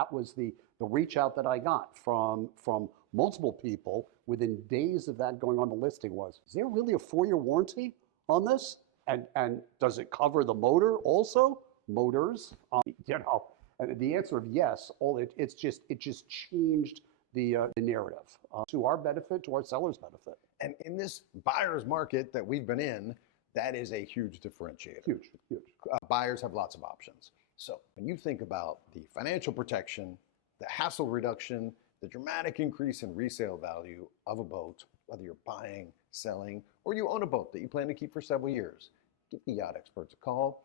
That was the reach out that I got from multiple people within days of that going on the listing was, is there really a 4-year warranty on this? And does it cover the motor also? Motors, and the answer of yes. It just changed the narrative to our benefit, to our sellers' benefit. And in this buyer's market that we've been in, that is a huge differentiator. Huge. Buyers have lots of options. So when you think about the financial protection, the hassle reduction, the dramatic increase in resale value of a boat, whether you're buying, selling, or you own a boat that you plan to keep for several years, give the Yacht Experts a call.